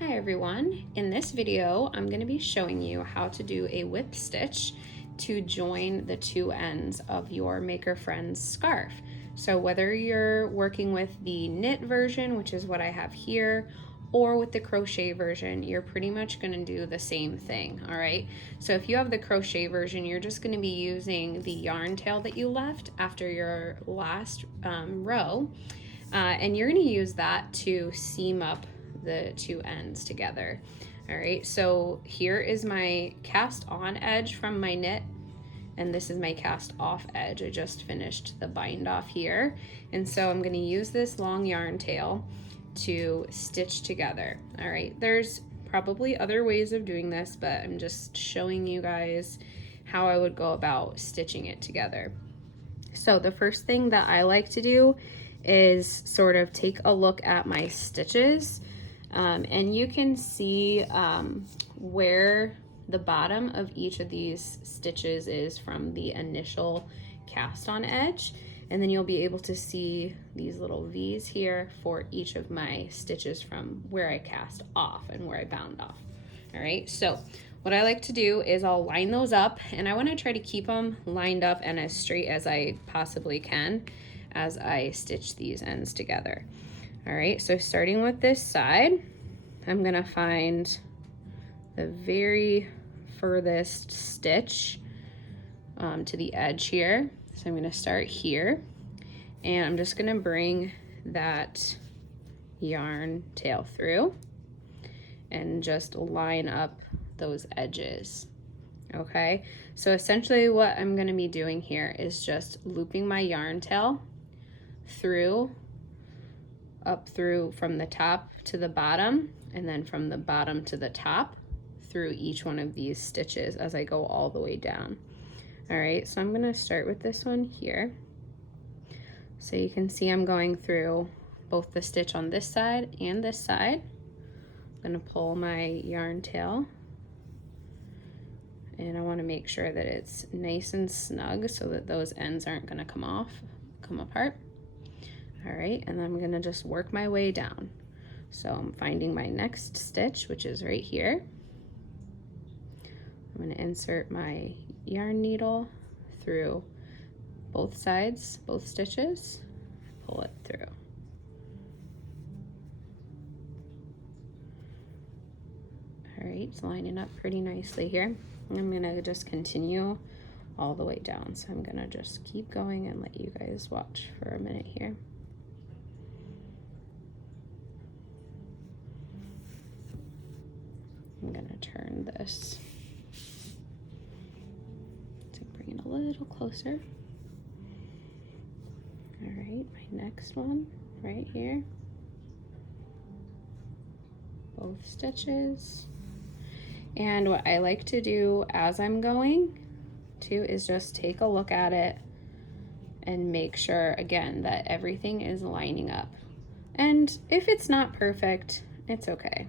Hi everyone, in this video I'm going to be showing you how to do a whip stitch to join the two ends of your Maker Friends scarf. So whether you're working with the knit version, which is what I have here, or with the crochet version, you're pretty much going to do the same thing, all right? So if you have the crochet version, you're just going to be using the yarn tail that you left after your last row, and you're going to use that to seam up the two ends together. All right, so here is my cast on edge from my knit, and this is my cast off edge. I just finished the bind off here, and so I'm going to use this long yarn tail to stitch together. All right, there's probably other ways of doing this, but I'm just showing you guys how I would go about stitching it together. So the first thing that I like to do is sort of take a look at my stitches, and you can see where the bottom of each of these stitches is from the initial cast on edge, and then you'll be able to see these little V's here for each of my stitches from where I cast off and where I bound off. All right, so what I like to do is I'll line those up, and I want to try to keep them lined up and as straight as I possibly can as I stitch these ends together. All right, so starting with this side, I'm gonna find the very furthest stitch to the edge here. So I'm gonna start here, and I'm just gonna bring that yarn tail through and just line up those edges. Okay, so essentially what I'm going to be doing here is just looping my yarn tail through, up through from the top to the bottom, and then from the bottom to the top through each one of these stitches as I go all the way down. All right, so I'm going to start with this one here. So you can see I'm going through both the stitch on this side and this side. I'm going to pull my yarn tail, and I want to make sure that it's nice and snug so that those ends aren't going to come apart. All right, and then I'm going to just work my way down. So I'm finding my next stitch, which is right here. I'm going to insert my yarn needle through both sides, both stitches, pull it through. All right, it's lining up pretty nicely here. I'm gonna just continue all the way down. So I'm gonna just keep going and let you guys watch for a minute here. I'm gonna turn this to bring it a little closer. All right, my next one right here. Both stitches. And what I like to do as I'm going to is just take a look at it and make sure, again, that everything is lining up. And if it's not perfect, it's okay.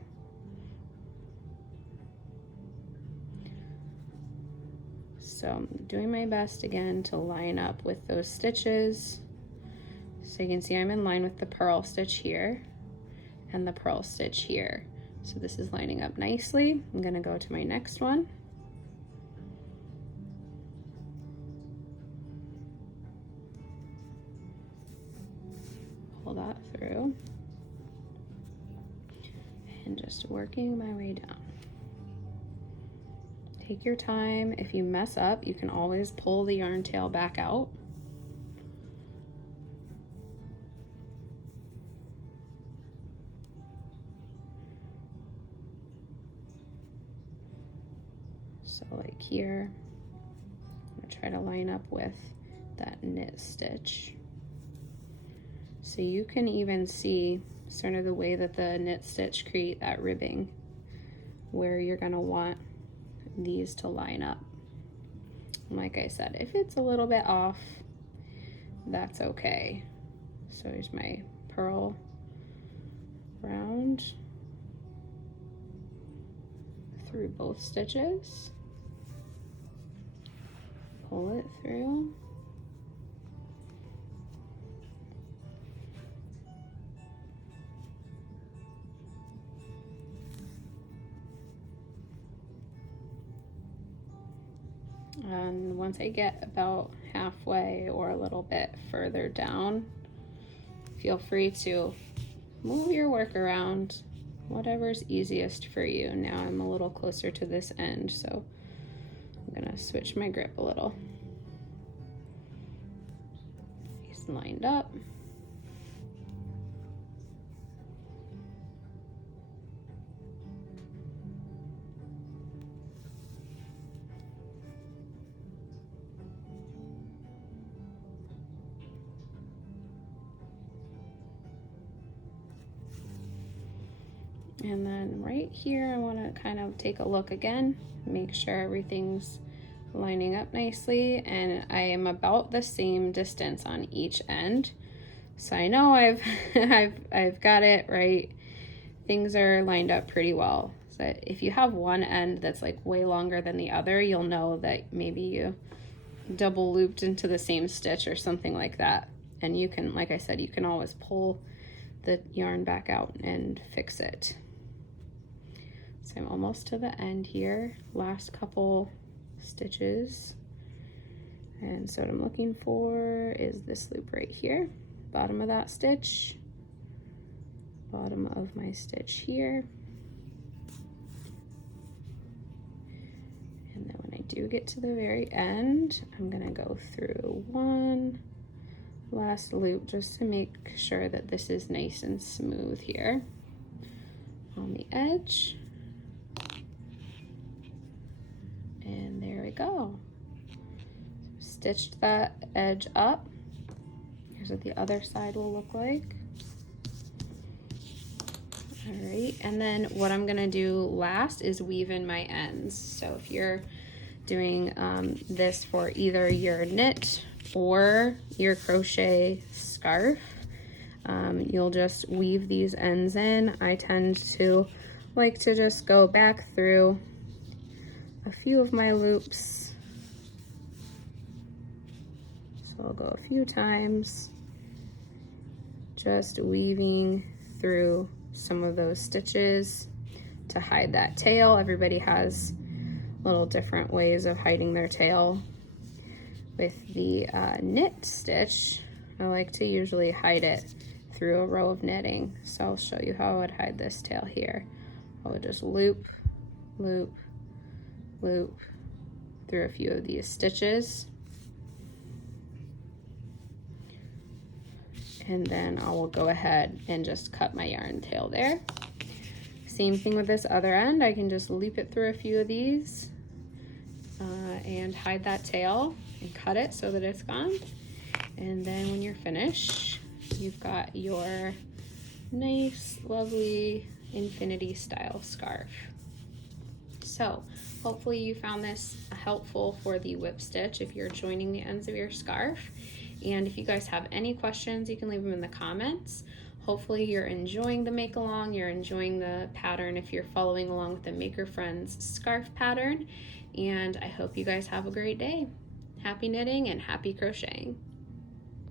So I'm doing my best again to line up with those stitches. So you can see I'm in line with the purl stitch here and the purl stitch here. So this is lining up nicely. I'm gonna go to my next one. Pull that through. And just working my way down. Take your time. If you mess up, you can always pull the yarn tail back out. So like here, I'm gonna try to line up with that knit stitch. So you can even see sort of the way that the knit stitch create that ribbing, where you're gonna want these to line up. And like I said, if it's a little bit off, that's okay. So here's my purl round through both stitches. Pull it through. And once I get about halfway or a little bit further down, feel free to move your work around, whatever's easiest for you. Now I'm a little closer to this end, so I'm gonna switch my grip a little. He's lined up. And then right here, I want to kind of take a look again, make sure everything's lining up nicely, and I am about the same distance on each end. So I know I've I've got it right. Things are lined up pretty well. So if you have one end that's like way longer than the other, you'll know that maybe you double looped into the same stitch or something like that. And you can, like I said, you can always pull the yarn back out and fix it. So I'm almost to the end here, last couple stitches. And so what I'm looking for is this loop right here, bottom of that stitch, bottom of my stitch here. And then when I do get to the very end, I'm gonna go through one last loop just to make sure that this is nice and smooth here on the edge. And there we go. Stitched that edge up. Here's what the other side will look like. All right, and then what I'm gonna do last is weave in my ends. So if you're doing this for either your knit or your crochet scarf, you'll just weave these ends in. I tend to like to just go back through a few of my loops. So I'll go a few times, just weaving through some of those stitches to hide that tail. Everybody has little different ways of hiding their tail. With the knit stitch, I like to usually hide it through a row of knitting. So I'll show you how I would hide this tail here. I would just loop, loop, loop through a few of these stitches. And then I will go ahead and just cut my yarn tail there. Same thing with this other end. I can just loop it through a few of these and hide that tail and cut it so that it's gone. And then when you're finished, you've got your nice, lovely infinity style scarf. So hopefully you found this helpful for the whip stitch if you're joining the ends of your scarf. And if you guys have any questions, you can leave them in the comments. Hopefully you're enjoying the make along, you're enjoying the pattern if you're following along with the Maker Friends scarf pattern. And I hope you guys have a great day. Happy knitting and happy crocheting.